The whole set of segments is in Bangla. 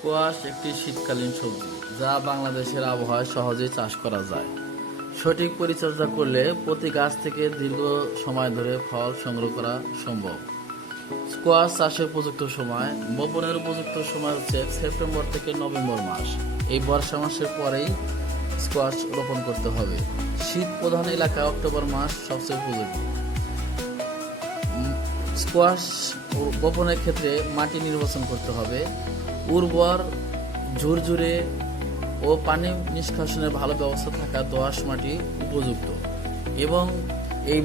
স্কোয়াশ একটি শীতকালীন সবজি যা বাংলাদেশের আবহাওয়ায় সহজেই চাষ করা যায়। সঠিক পরিচর্যা করলে প্রতি গাছ থেকে দীর্ঘ সময় ধরে ফল সংগ্রহ করা সম্ভব। স্কোয়াশ চাষের উপযুক্ত সময়, বপনের উপযুক্ত সময় হচ্ছে সেপ্টেম্বর থেকে নভেম্বর মাস। এই বর্ষা মাসের পরেই স্কোয়াশ রোপণ করতে হবে। শীত প্রধান এলাকা অক্টোবর মাস সবচেয়ে উপযোগী। স্কোয়াশ বপনের ক্ষেত্রে মাটি নির্বাচন করতে হবে উর্বর, ঝুরঝুরে ও পানি নিষ্কাশনের ভালো ব্যবস্থা থাকা দোআঁশ মাটি উপযুক্ত। এবং এই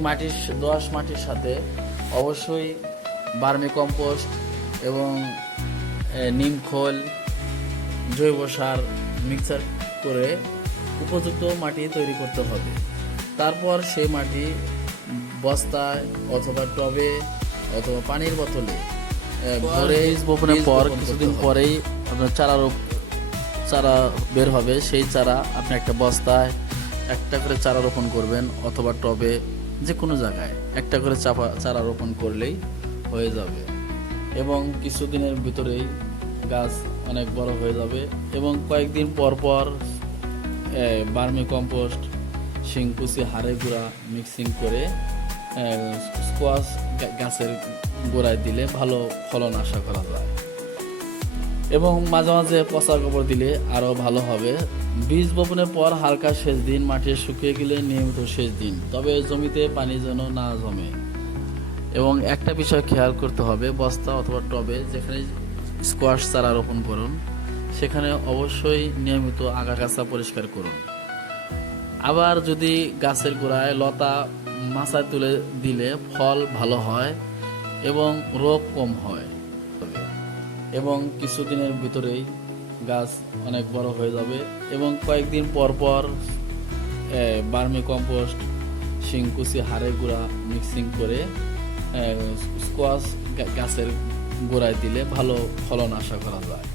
দোআঁশ মাটির সাথে অবশ্যই ভার্মি কম্পোস্ট এবং নিম খোল, জৈব সার মিক্সার করে উপযুক্ত মাটি তৈরি করতে হবে। তারপর সেই মাটি বস্তায় অথবা টবে অথবা পানির বোতলে ভরে বপনের পর কিছুদিন পরেই আপনার চারা বের হবে। সেই চারা আপনি একটা বস্তায় একটা করে চারা রোপণ করবেন অথবা টবে, যে কোনো জায়গায় একটা করে চারা রোপণ করলেই হয়ে যাবে এবং কিছুদিনের ভিতরেই গাছ অনেক বড় হয়ে যাবে। এবং কয়েকদিন পর পর ভার্মি কম্পোস্ট, শিংকুচি, হাড়ে গুঁড়া মিক্সিং করে স্কোয়াশ গাছের গোড়ায় দিলে ভালো ফলন আশা করা যায়। এবং মাঝে মাঝে পচা গোবর দিলে আরও ভালো হবে। বীজ বপনের পর হালকা সেচ দিন, মাটি শুকিয়ে গেলে নিয়মিত সেচ দিন, তবে জমিতে পানি যেন না জমে। এবং একটা বিষয় খেয়াল করতে হবে, বস্তা অথবা টবে যেখানে স্কোয়াশ চারা রোপণ করুন সেখানে অবশ্যই নিয়মিত আগাছা পরিষ্কার করুন। আবার যদি গাছের গোড়ায় লতা মাচায় তুলে দিলে ফল ভালো হয় এবং রোগ কম হয় এবং কিছুদিনের ভিতরেই গাছ অনেক বড় হয়ে যাবে। এবং কয়েকদিন পর পর ভার্মি কম্পোস্ট, শিংকুচি, হাড়ে গুঁড়া মিক্সিং করে স্কোয়াশ গাছের গোড়ায় দিলে ভালো ফলন আশা করা যায়।